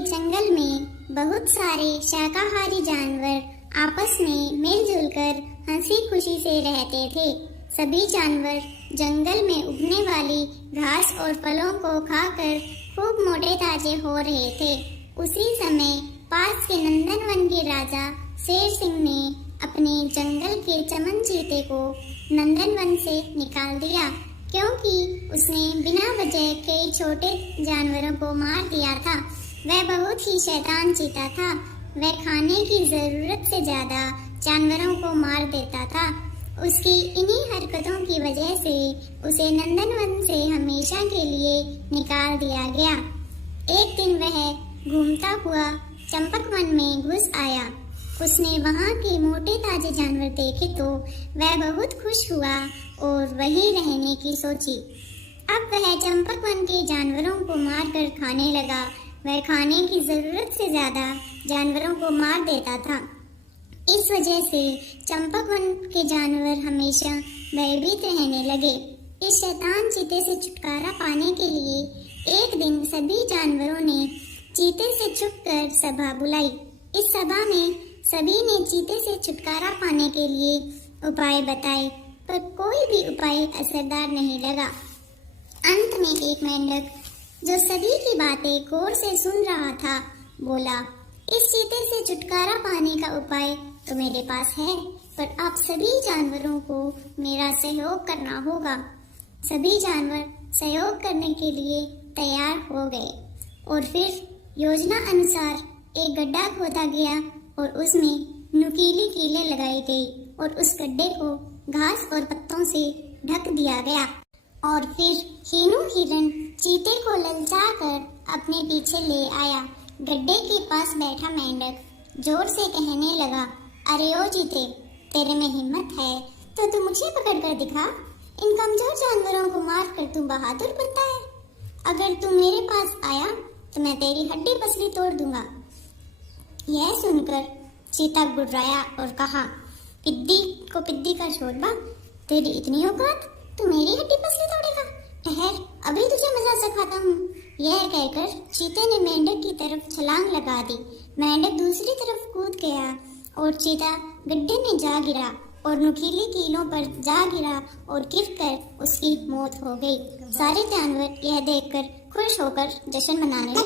एक जंगल में बहुत सारे शाकाहारी जानवर आपस में मिलजुल कर हंसी खुशी से रहते थे। सभी जानवर जंगल में उगने वाली घास और फलों को खाकर खूब मोटे ताजे हो रहे थे। उसी समय पास के नंदनवन के राजा शेर सिंह ने अपने जंगल के चमन चीते को नंदनवन से निकाल दिया, क्योंकि उसने बिना वजह कई छोटे जानवरों को मार दिया था। वह बहुत ही शैतान चीता था। वह खाने की जरूरत से ज्यादा जानवरों को मार देता था। उसकी इन्हीं हरकतों की वजह से उसे नंदनवन से हमेशा के लिए निकाल दिया गया। एक दिन वह घूमता हुआ चंपकवन में घुस आया। उसने वहाँ के मोटे ताजे जानवर देखे तो वह बहुत खुश हुआ और वहीं रहने की सोची। अब वह चंपकवन के जानवरों को मारकर खाने लगा। वह खाने की जरूरत से ज्यादा जानवरों को मार देता था। इस वजह से चंपकवन के जानवर हमेशा भयभीत रहने लगे। इस शैतान चीते से छुटकारा पाने के लिए एक दिन सभी जानवरों ने चीते से छुपकर सभा बुलाई। इस सभा में सभी ने चीते से छुटकारा पाने के लिए उपाय बताए, पर कोई भी उपाय असरदार नहीं लगा। अंत में एक मेंढक, जो सभी की बातें गौर से सुन रहा था, बोला, इस चीते से छुटकारा पाने का उपाय तो मेरे पास है, पर आप सभी जानवरों को मेरा सहयोग करना होगा। सभी जानवर सहयोग करने के लिए तैयार हो गए और फिर योजना अनुसार एक गड्ढा खोदा गया और उसमें नुकीली कीलें लगाई गई और उस गड्ढे को घास और पत्तों से ढक दिया गया। और फिर हीनू हिरन चीते को ललचाकर अपने पीछे ले आया। गड्ढे के पास बैठा मेंढक जोर से कहने लगा, अरे ओ चीते, तेरे में हिम्मत है तो तू मुझे पकड़ कर दिखा। इन कमजोर जानवरों को मार कर तू बहादुर बनता है। अगर तू मेरे पास आया तो मैं तेरी हड्डी पसली तोड़ दूंगा। यह सुनकर चीता गुर्राया और कहा, पिद्दी को पिद्दी का शोरबा, तेरी इतनी औकात, तू मेरी हड्डी पसली तोड़ेगा? ठहर, अभी तुझे मजा सिखाता हूँ। यह कहकर चीते ने मेंढक की तरफ छलांग लगा दी। मेंढक दूसरी तरफ कूद गया और चीता गड्ढे में जा गिरा और नुकीली कीलों पर जा गिरा और गिरकर उसकी मौत हो गई। सारे जानवर यह देखकर खुश होकर जश्न मनाने लगे।